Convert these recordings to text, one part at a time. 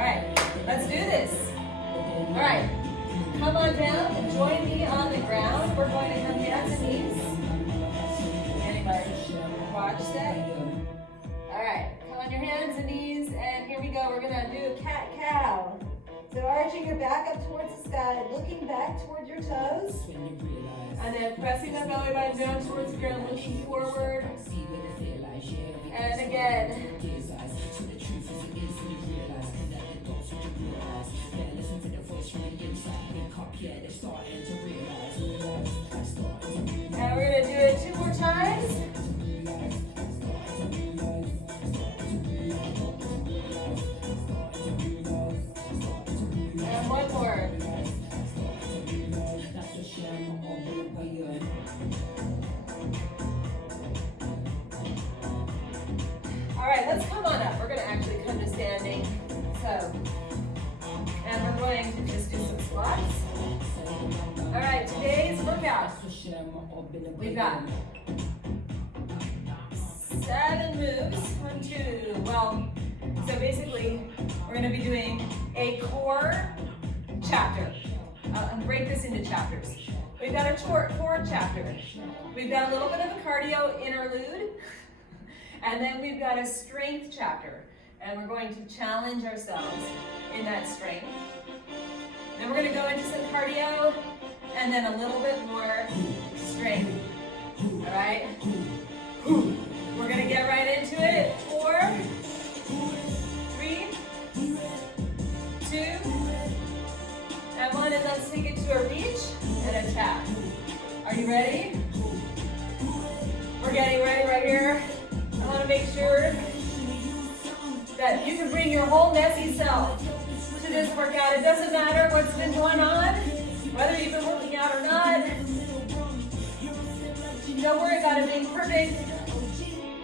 right, let's do this. All right, come on down and join me on the ground. We're going to come hands and knees. Anybody? Watch that. All right, come on your hands and knees, and here we go. We're gonna do a cat-cow. So arching your back up towards the sky, looking back towards your toes, and then pressing that belly button down towards the ground, looking forward. And again. And we're gonna do it 2 more times. And 1 more. All right, let's come on up. We're going to actually come to standing. And we're going to just do some squats. All right, today's workout. We've got 7 moves. 1, 2. Well, so basically, we're going to be doing a core chapter. And break this into chapters. We've got a core chapter. We've got a little bit of a cardio interlude. And then we've got a strength chapter. And we're going to challenge ourselves in that strength. Then we're going to go into some cardio and then a little bit more strength. All right? We're going to get right into it. 4, 3, 2, and 1. And let's take it to a reach and a tap. Are you ready? We're getting ready right here. I want to make sure that you can bring your whole messy self to this workout. It doesn't matter what's been going on, whether you've been working out or not. Don't worry about it being perfect.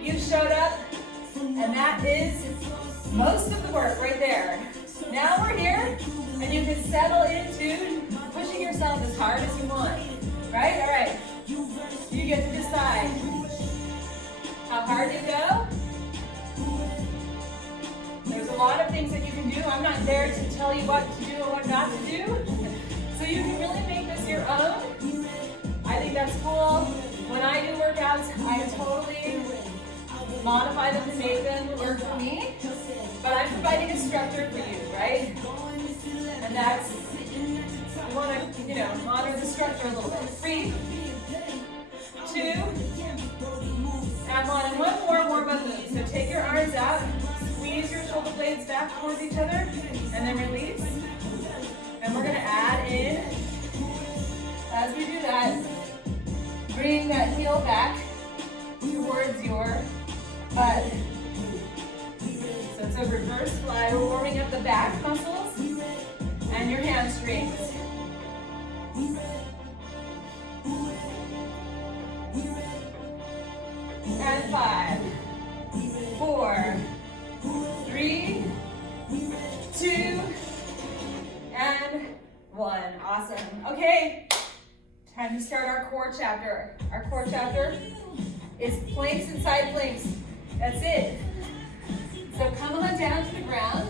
You showed up, and that is most of the work right there. Now we're here, and you can settle into pushing yourself as hard as you want. Right? All right. You get to decide how hard you go. There's a lot of things that you can do. I'm not there to tell you what to do and what not to do. So you can really make this your own. I think that's cool. When I do workouts, I totally modify them to make them work for me. But I'm providing a structure for you, right? And that's, I want to, honor the structure a little bit. 3, 2, and 1. And one more warm-up move. So take your arms out, squeeze your shoulder blades back towards each other, and then release. And we're going to add in, as we do that, bring that heel back towards your butt. So it's a reverse fly. We're warming up the back muscles and your hamstrings. And 5, 4, 3, 2, and 1. Awesome. Okay, time to start our core chapter. Our core chapter is planks and side planks. That's it. So come on down to the ground.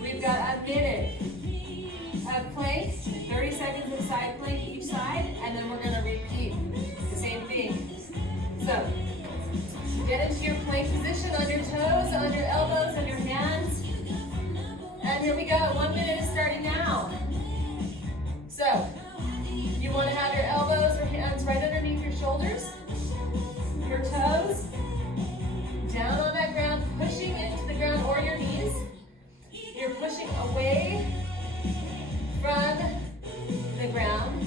We've got a minute of planks, 30 seconds of side plank each side, and then we're going to repeat the same thing. So get into your plank position on your toes, on your elbows, on your hands. And here we go. 1 minute is starting now. So you want to have your elbows or hands right underneath your shoulders, your toes down on that ground, pushing into the ground or your knees. You're pushing away from the ground.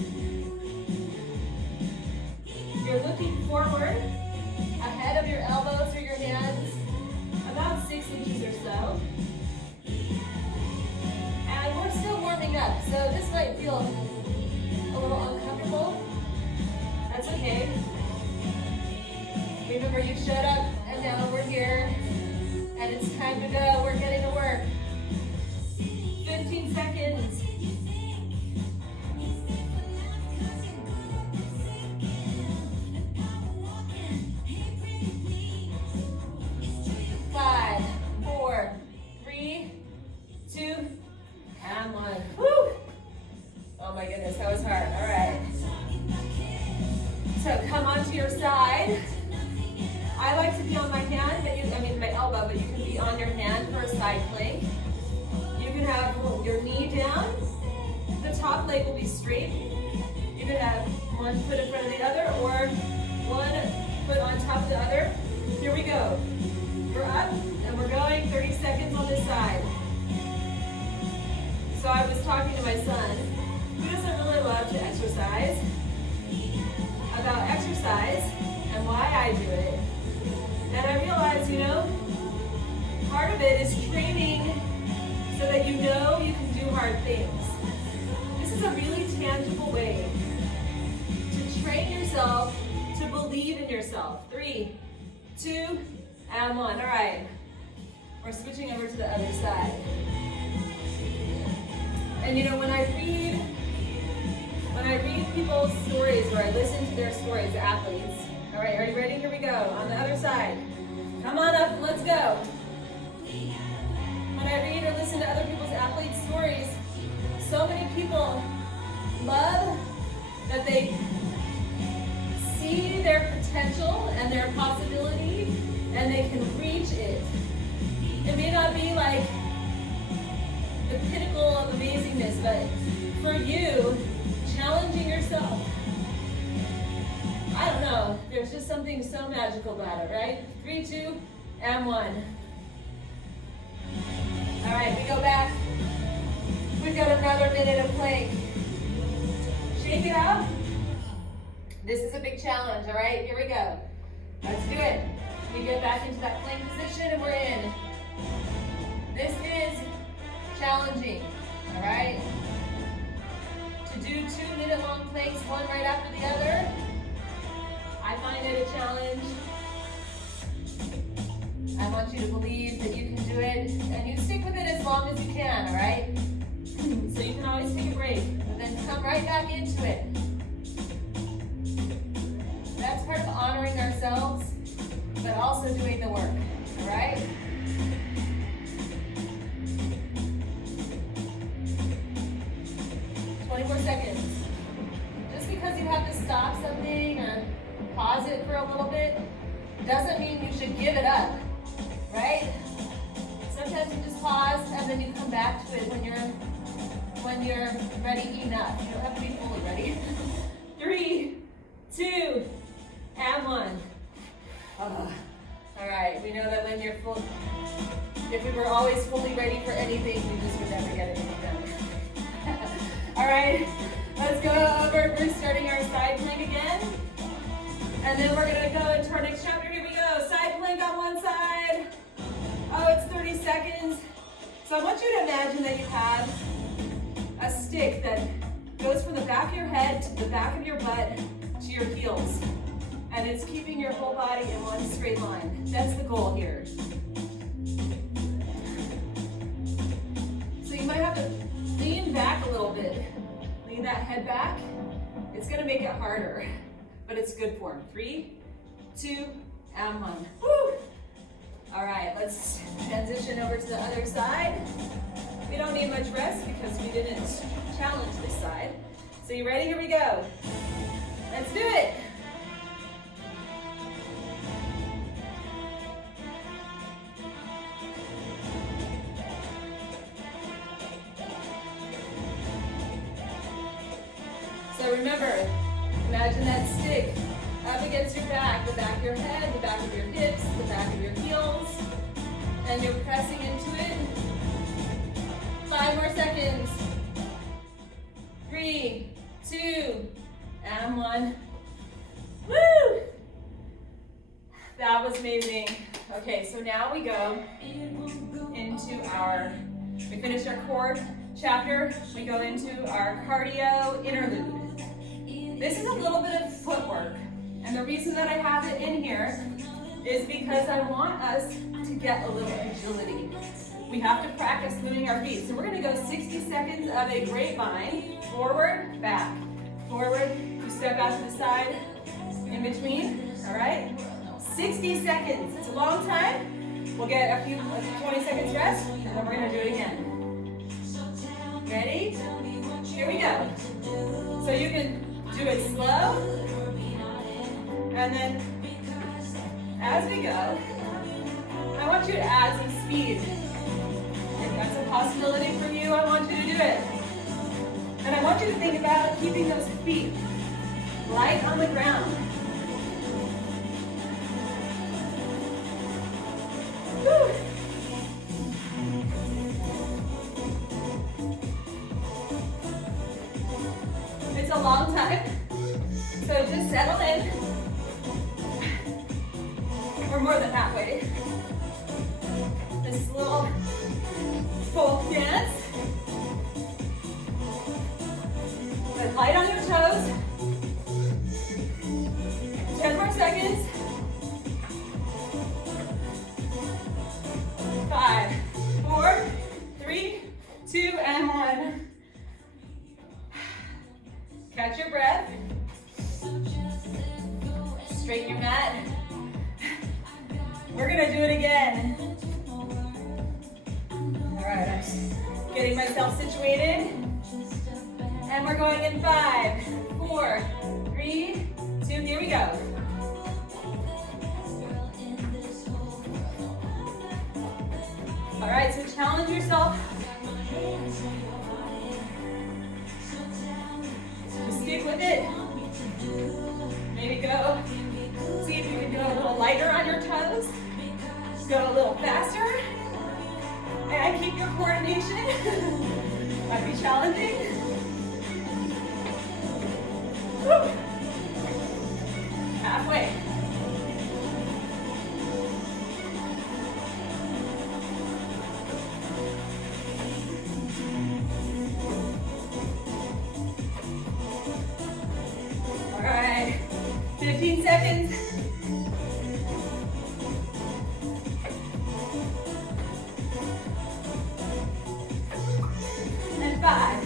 You're looking forward, ahead of your elbows or your hands, about 6 inches or so. And we're still warming up, so this might feel a little uncomfortable. That's okay. Remember, you showed up, and now we're here, and it's time to go. We're getting to work. 15 seconds. 5, 4, 3, side plank. You can have your knee down. The top leg will be straight. You can have one foot in front of the other or one foot on top of the other. Here we go. We're up and we're going 30 seconds on this side. So I was talking to my son, who doesn't really love to exercise, about exercise and why I do it. And I realized, part of it is training so that you know you can do hard things. This is a really tangible way to train yourself to believe in yourself. 3, 2, and 1. All right. We're switching over to the other side. And when I read people's stories or I listen to their stories, athletes. All right, are you ready? Here we go. On the other side. Come on up, let's go. When I read or listen to other people's athlete stories, so many people love that they see their potential and their possibility and they can reach it. It may not be like the pinnacle of amazingness, but for you, challenging yourself, I don't know, there's just something so magical about it, right? 3, 2, and 1. All right, we go back. We've got another minute of plank. Shake it out. This is a big challenge, all right? Here we go. Let's do it. We get back into that plank position and we're in. This is challenging, all right? To do 2-minute-long planks, one right after the other, I find it a challenge. I want you to believe that you can do it, and you stick with it as long as you can, all right? So you can always take a break, and then come right back into it. That's part of honoring ourselves, but also doing the work, all right? More seconds. Just because you have to stop something or pause it for a little bit doesn't mean you should give it up, right? Sometimes you just pause and then you come back to it when you're ready enough. You don't have to be fully ready. 3, 2, and 1. All right, we know that when you're full, if we were always fully ready for anything, we just would never get anything done. All right, let's go over. We're starting our side plank again. And then we're going to go into our next chapter. Here we go. Side plank on one side. Oh, it's 30 seconds. So I want you to imagine that you have a stick that goes from the back of your head to the back of your butt to your heels. And it's keeping your whole body in one straight line. That's the goal here. So you might have to lean back a little bit. Lean that head back. It's going to make it harder, but it's good form. 3, 2, and 1. Woo! All right, let's transition over to the other side. We don't need much rest because we didn't challenge this side. So you ready? Here we go. Let's do it. So remember, imagine that stick up against your back, the back of your head, the back of your hips, the back of your heels, and you're pressing into it. 5 more seconds. 3, 2, and 1. Woo! That was amazing. Okay, so now we go into we finished our core chapter, we go into our cardio interlude. This is a little bit of footwork, and the reason that I have it in here is because I want us to get a little agility. We have to practice moving our feet. So we're gonna go 60 seconds of a grapevine, forward, back, forward, you step out to the side, in between, all right? 60 seconds, it's a long time. We'll get 20 seconds rest, and then we're gonna do it again. Ready? Here we go. So you can do it slow, and then as we go, I want you to add some speed. possibility for you, I want you to do it. And I want you to think about keeping those feet light on the ground. Whew. It's a long time, so just settle in. We're more than halfway. This little folk dance. But light on your toes. 10 more seconds. 5, 4, 3, 2, and 1. Catch your breath. Straighten your mat. We're gonna do it again. All right, I'm getting myself situated. And we're going in 5, 4, 3, 2, here we go. All right, so challenge yourself. Just stick with it. Maybe go, see if you can go a little lighter on your toes. Go a little faster. And keep your coordination. Might be challenging. Woo. Halfway. All right, 15 seconds. And 5,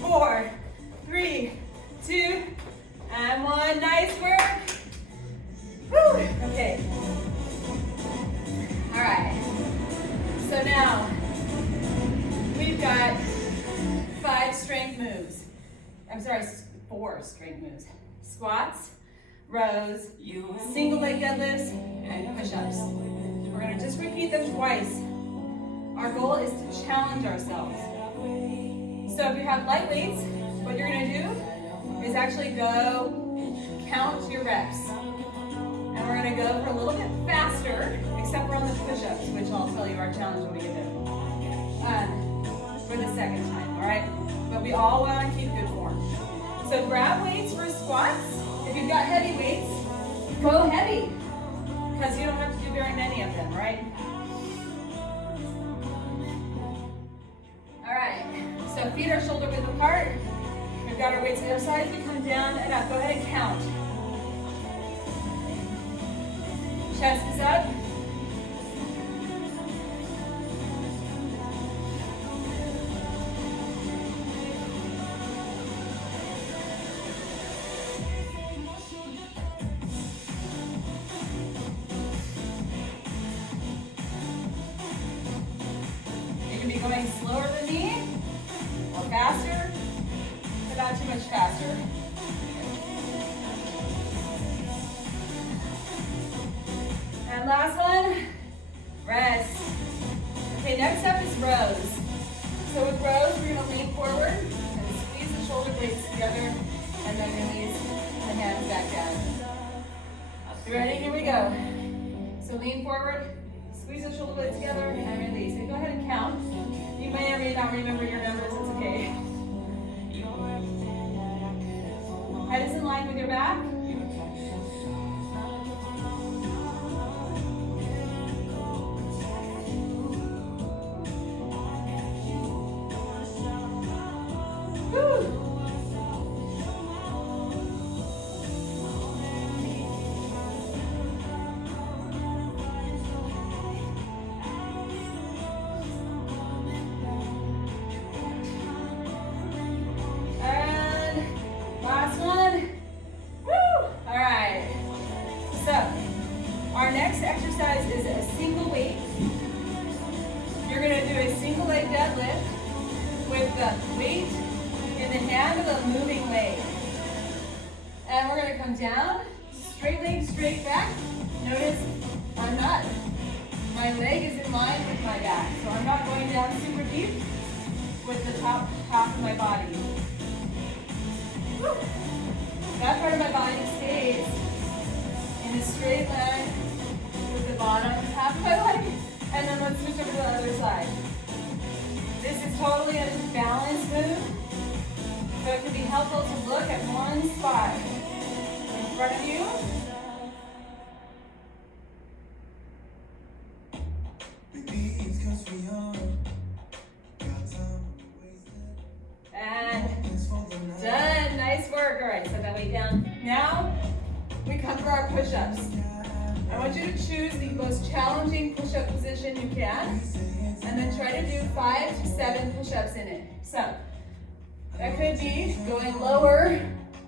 4, 3, 2, and 1. Nice work. Woo. Okay. All right. So now we've got 5 strength moves. I'm sorry, 4 strength moves. Squats, rows, single leg deadlifts, and push-ups. We're going to just repeat them twice. Our goal is to challenge ourselves. So if you have light weights, what you're going to do is actually go count your reps. And we're going to go for a little bit faster, except for on the push-ups, which I'll tell you our challenge when we get there. For the second time, all right? But we all want to keep good form. So grab weights for squats. If you've got heavy weights, go heavy, because you don't have to do very many of them, right? All right, so feet are shoulder width apart. We've got our weights on the other side. We come down and up. Go ahead and count. Chest is up. Going slower than me, or faster, but not too much faster. And last one, rest. Okay, next up is rows. So with rows, we're going to lean forward and squeeze the shoulder blades together, and then release the hands back down. You ready? Here we go. So lean forward, squeeze the shoulder blades together, and release. And go ahead and count. You may or may not remember your numbers, it's okay. Head is in line with your back. Woo. Our next exercise is a single weight. You're going to do a single leg deadlift with the weight in the hand of the moving leg. And we're going to come down, straight leg, straight back. Notice my leg is in line with my back, so I'm not going down. down super deep with the top half of my body. Woo. That part of my body stays in a straight line with the bottom half of my leg. And then let's switch over to the other side. This is totally a balanced move. So it can be helpful to look at one spot in front of you. And done. Nice work. All right, set that weight down. Now we come for our push-ups. I want you to choose the most challenging push-up position you can, and then try to do 5 to 7 push-ups in it. So that could be going lower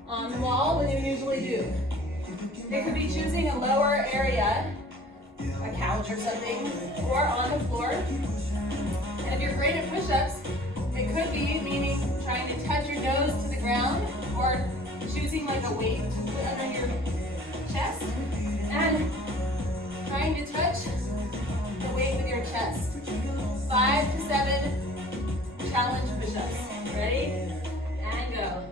on the wall than you usually do. It could be choosing a lower area, a couch or something, or on the floor. And if you're great at push-ups, it could be meaning trying to touch your nose to the ground, or choosing like a weight to put under your chest, and trying to touch the weight with your chest. 5 to 7 challenge push-ups. Ready? And go.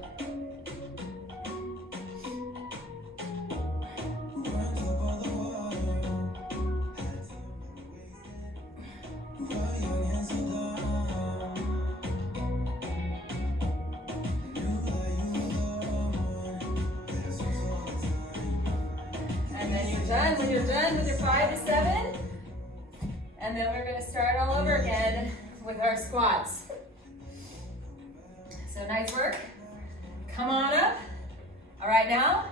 And then you're done. When you're done with your 5 to 7, and then we're going to start all over again with our squats. So nice work. Come on up. All right, now,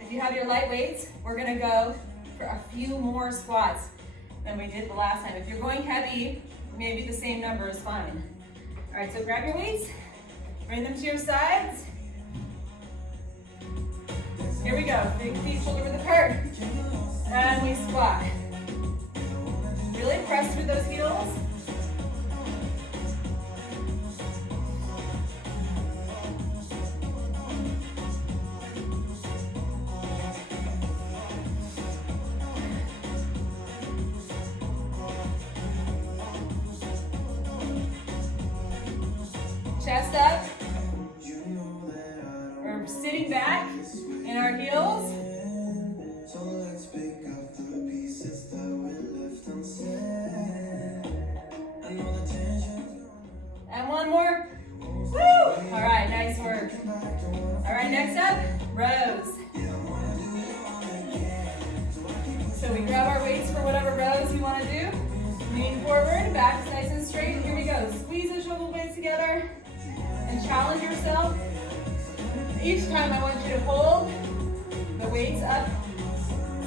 if you have your light weights, we're going to go for a few more squats than we did the last time. If you're going heavy, maybe the same number is fine. All right, so grab your weights, bring them to your sides. Here we go. Big feet shoulder width apart. And we squat. Really press through those heels. Chest up. We're sitting back in our heels. And one more. Woo! All right, nice work. All right, next up, rows. So we grab our weights for whatever rows you want to do. Lean forward, back nice and straight. Here we go. Squeeze the shoulder blades together and challenge yourself. Each time I want you to hold the weights up,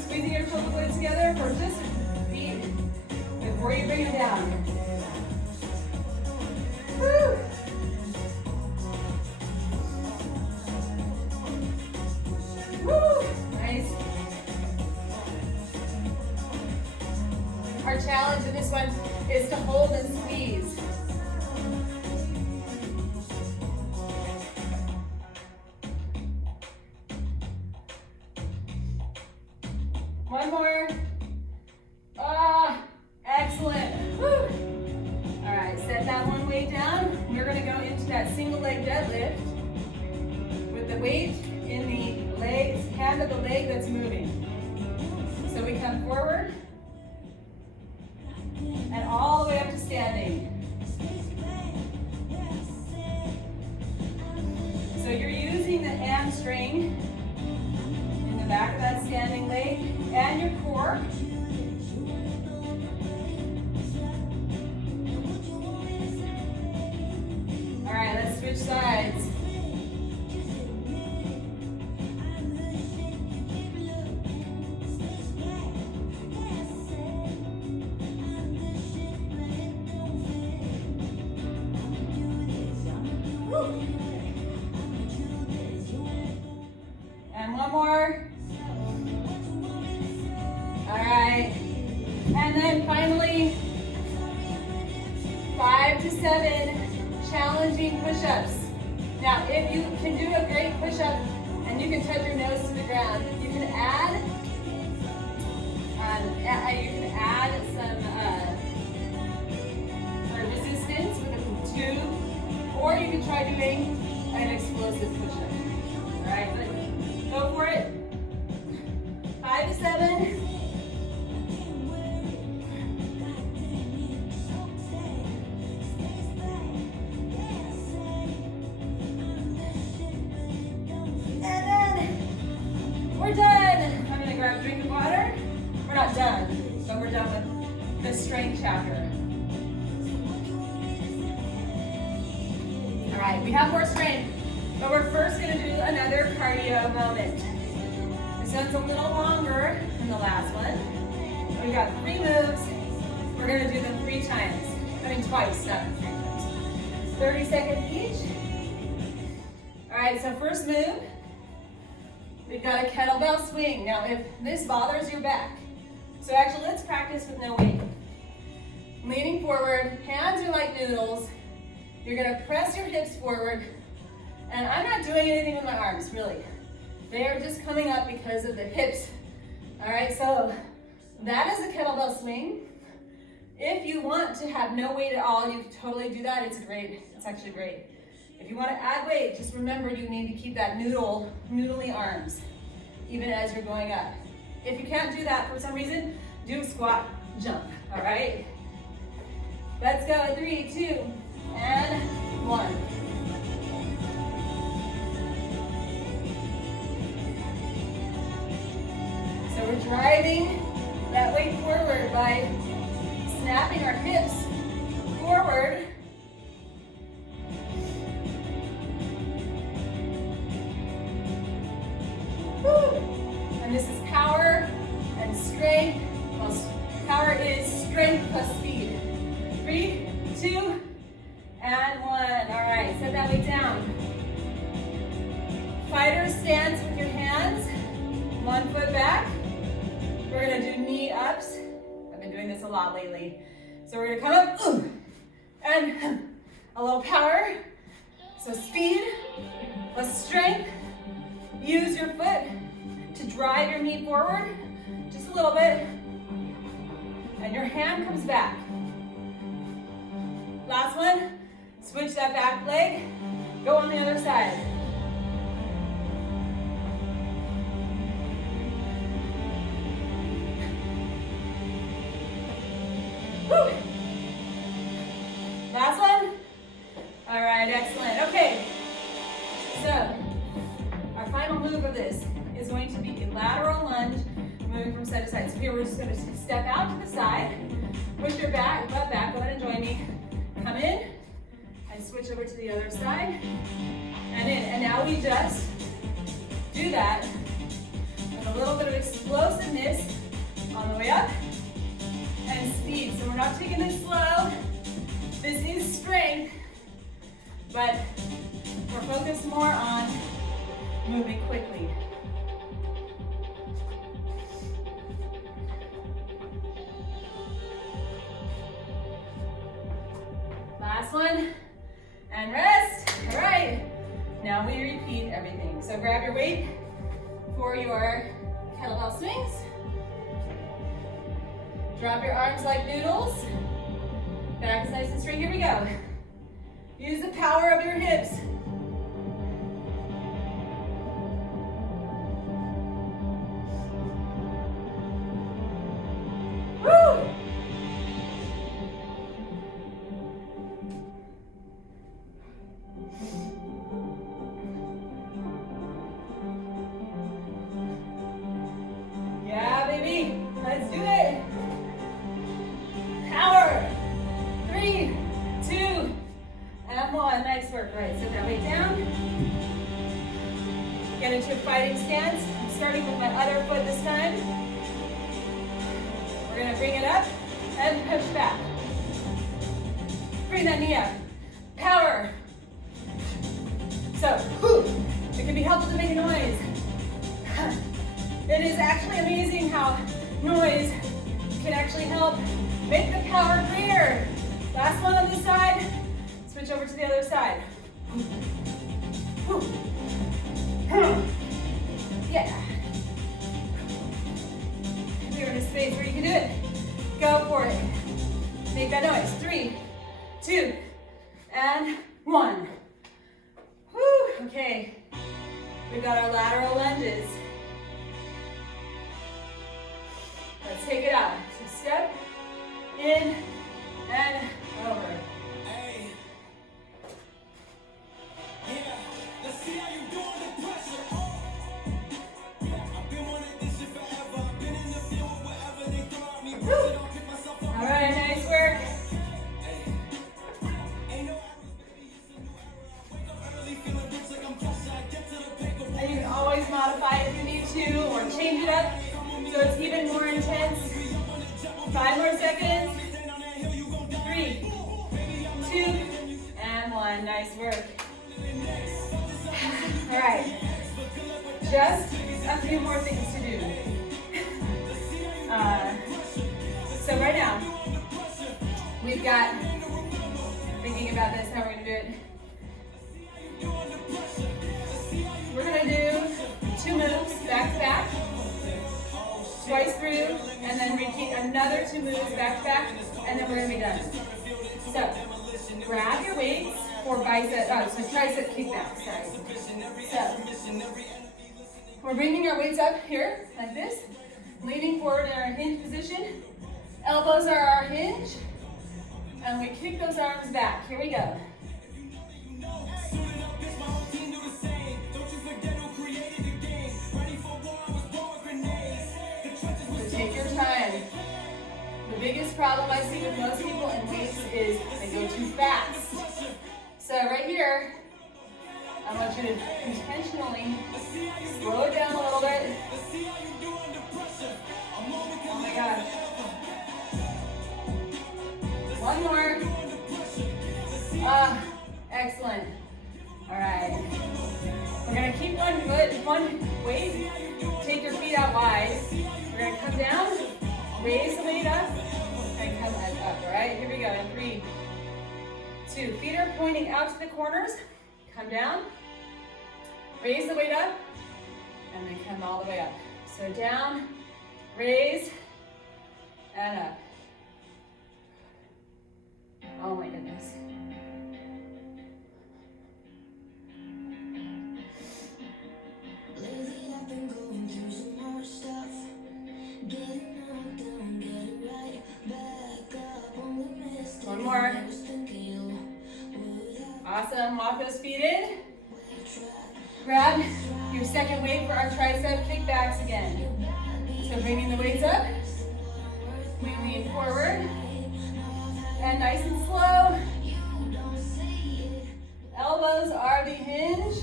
squeezing your shoulder blades together for just a beat before you bring them down. Woo! Woo! Nice. Our challenge in this one is to hold and squeeze. One more. Excellent. Woo. All right, set that one weight down. We're going to go into that single leg deadlift with the weight in the legs, hand of the leg that's moving. So we come forward and all the way up to standing. So you're using the hamstring in the back of that standing leg and your core. All right, let's switch sides. And one more. All right. And then finally, 5 to 7 challenging push-ups. Now, if you can do a great push-up and you can touch your nose to the ground, you can add some, or Or you can try doing an explosive push-up. All right, good. Go for it. 5 to 7. We're done. I'm gonna grab a drink of water. We're not done, but we're done with the strength chapter. All right, we have more strength, but we're first gonna do another cardio moment. This one's a little longer than the last one. We've got 3 moves. We're gonna do them 3 times. I mean twice, not 3 times. 30 seconds each. All right, so first move. We've got a kettlebell swing. Now, if this bothers your back, so actually let's practice with no weight. Leaning forward, hands are like noodles. You're gonna press your hips forward, and I'm not doing anything with my arms, really. They are just coming up because of the hips. All right, so that is a kettlebell swing. If you want to have no weight at all, you can totally do that. It's great, it's actually great. If you want to add weight, just remember you need to keep that noodly arms, even as you're going up. If you can't do that for some reason, do a squat jump, all right? Let's go, 3, 2, and 1. So we're driving that weight forward by snapping our hips forward. And this is power and strength. Well, power is strength plus speed. 3, 2, and 1. All right, set that weight down. Fighter stance with your hands. 1 foot back. We're gonna do knee ups. I've been doing this a lot lately. So we're gonna come up, and a little power. So speed plus strength. Use your foot to drive your knee forward, just a little bit, and your hand comes back. Last one, switch that back leg, go on the other side. Woo. Last one? All right, excellent. Okay, so our final move of this is going to be a lateral lunge, moving from side to side. So here we're just going to step out to the side, push your butt back, go ahead and join me. Come in, and switch over to the other side, and in. And now we just do that with a little bit of explosiveness on the way up, and speed. So we're not taking this slow. This is strength, but we're focused more on moving quickly. Last one, and rest. All right, now we repeat everything. So grab your weight for your kettlebell swings. Drop your arms like noodles. Back is nice and straight. Here we go. Use the power of your hips. Woo! Yeah, baby. Let's do it. Power. 3, 2, and 1. Nice work. Right, set that weight down. Get into a fighting stance. I'm starting with my other foot this time. We're going to bring it up and push back. Bring that knee up. Power. So, it can be helpful to make a noise. It is actually amazing how noise can actually help make the power greater. Last one on this side. Switch over to the other side. Yeah. If you're in a space where you can do it, go for it. Make that noise. 3, 2, and 1. 1. Whew, okay. We've got our lateral lunges. Let's take it out. So step in and over. Hey. Yeah, let's see how you do under pressure. I've been wanting this shit forever. I've been in the field wherever they throw at me. I'll pick myself up. All right, nice work. Ain't no errors, baby, it's a new era. I wake up early feeling rich like I'm pressure. I get to the paper. And you can always modify it if you need to, or change it up so it's even more intense. 5 more seconds. 3, 2, and 1. Nice work. All right. Just a few more things to do. So right now, we've got, thinking about this, how we're going to do it. We're going to do 2 moves back to back, twice through, and then repeat another 2 moves back to back, and then we're going to be done. So, grab your weights for tricep kickback, So, we're bringing our weights up here, like this, leaning forward in our hinge position. Elbows are our hinge, and we kick those arms back. Here we go. So take your time. The biggest problem I see with most people in weights is they go too fast. So right here, I want you to intentionally slow it down a little bit. Oh my gosh. 1 more. Excellent. All right. We're gonna keep one weight. Take your feet out wide. We're gonna come down, raise the weight up, and come up. All right, here we go. In 3, 2. Feet are pointing out to the corners. Come down, raise the weight up, and then come all the way up. So down, raise, and up. Oh my goodness. Lately I've been going through some more stuff. Getting knocked down, getting right back up on the mist. 1 more. Awesome. Walk those feet in. Grab your second weight for our tricep kickbacks again. So bringing the weights up. We lean forward. And nice and slow. Elbows are the hinge.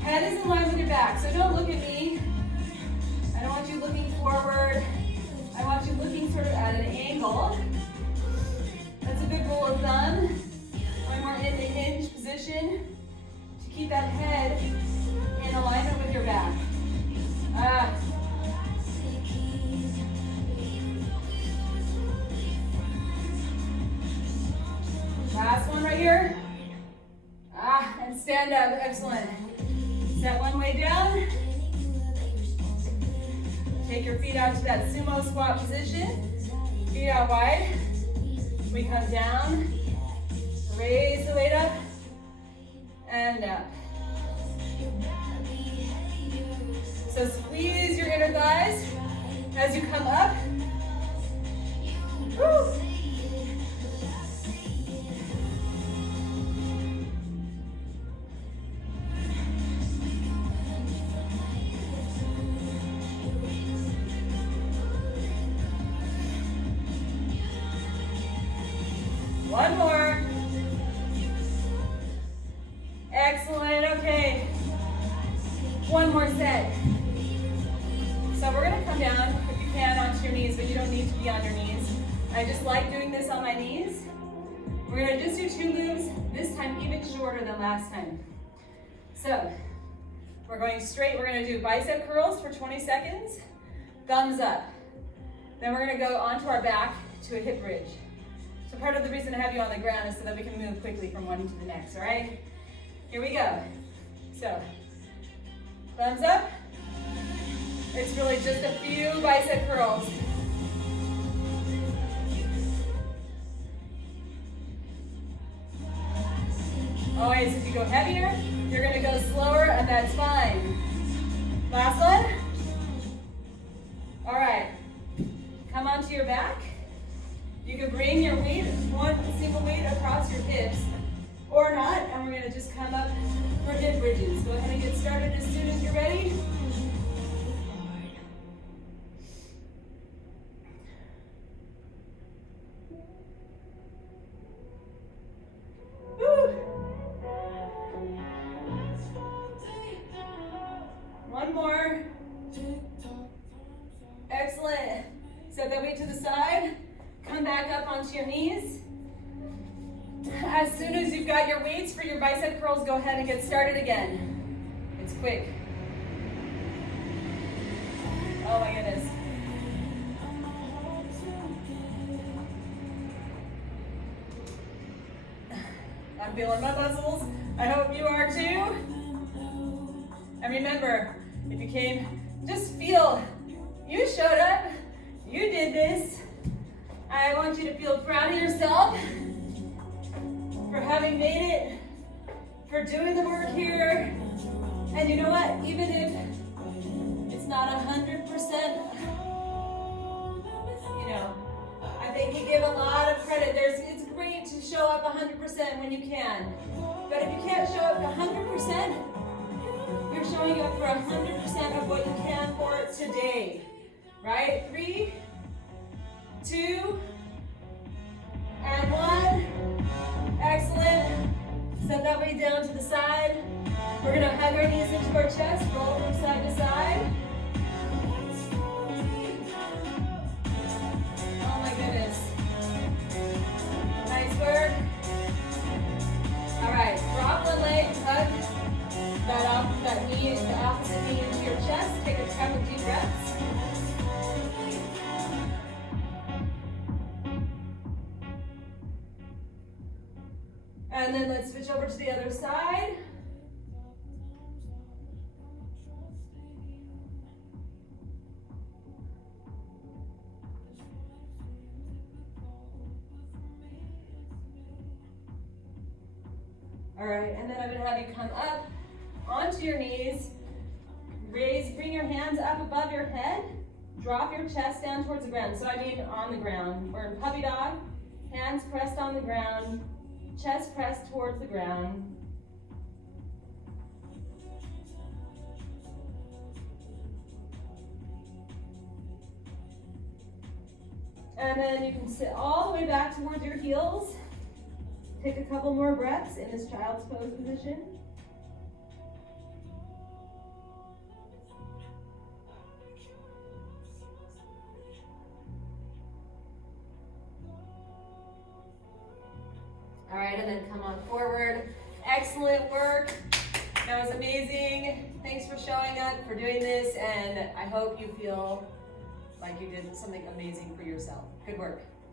Head is in line with your back, so don't look at me. I don't want you looking forward. I want you looking sort of at an angle. That's a good rule of thumb. When we're in the hinge position, to keep that head in alignment with your back. Last one right here. And stand up, excellent. Set one way down. Take your feet out to that sumo squat position. Feet out wide. We come down, raise the weight up, and up. So squeeze your inner thighs as you come up. Woo. One more. Excellent, okay. One more set. So we're gonna come down, if you can, onto your knees, but you don't need to be on your knees. I just like doing this on my knees. We're gonna just do 2 moves, this time even shorter than last time. So, we're going straight, we're gonna do bicep curls for 20 seconds, thumbs up. Then we're gonna go onto our back to a hip bridge. So part of the reason I have you on the ground is so that we can move quickly from one to the next, all right? Here we go. So, thumbs up. It's really just a few bicep curls. Always, if you go heavier, you're gonna go slower, and that's fine. Last one. All right, come onto your back. You can bring your weight, one single weight across your hips, or not, and we're gonna just come up for hip bridges. Go ahead and get started as soon as you're ready. Woo. One more. Excellent. Set that weight to the side. Come back up onto your knees. As soon as you've got your weights for your bicep curls, go ahead and get started again. It's quick. Oh my goodness. I'm feeling my muscles. I hope you are too. And remember, if you came, just feel you showed up, you did this. I want you to feel proud of yourself for having made it, for doing the work here. And you know what? Even if it's not 100%, you know, I think you give a lot of credit. It's great to show up 100% when you can. But if you can't show up 100%, you're showing up for 100% of what you can for today. Right? 3, 2, and 1. Excellent. Set that weight down to the side. We're going to hug our knees into our chest, roll from side to side. Oh my goodness. Nice work. All right, drop one leg, hug that knee, the opposite knee into your chest. Take a couple deep breaths. And then let's switch over to the other side. All right, and then I'm gonna have you come up onto your knees. Bring your hands up above your head. Drop your chest down towards the ground. So I mean on the ground. We're in puppy dog. Hands pressed on the ground. Chest pressed towards the ground. And then you can sit all the way back towards your heels. Take a couple more breaths in this child's pose position. All right, and then come on forward. Excellent work. That was amazing. Thanks for showing up, for doing this, and I hope you feel like you did something amazing for yourself. Good work.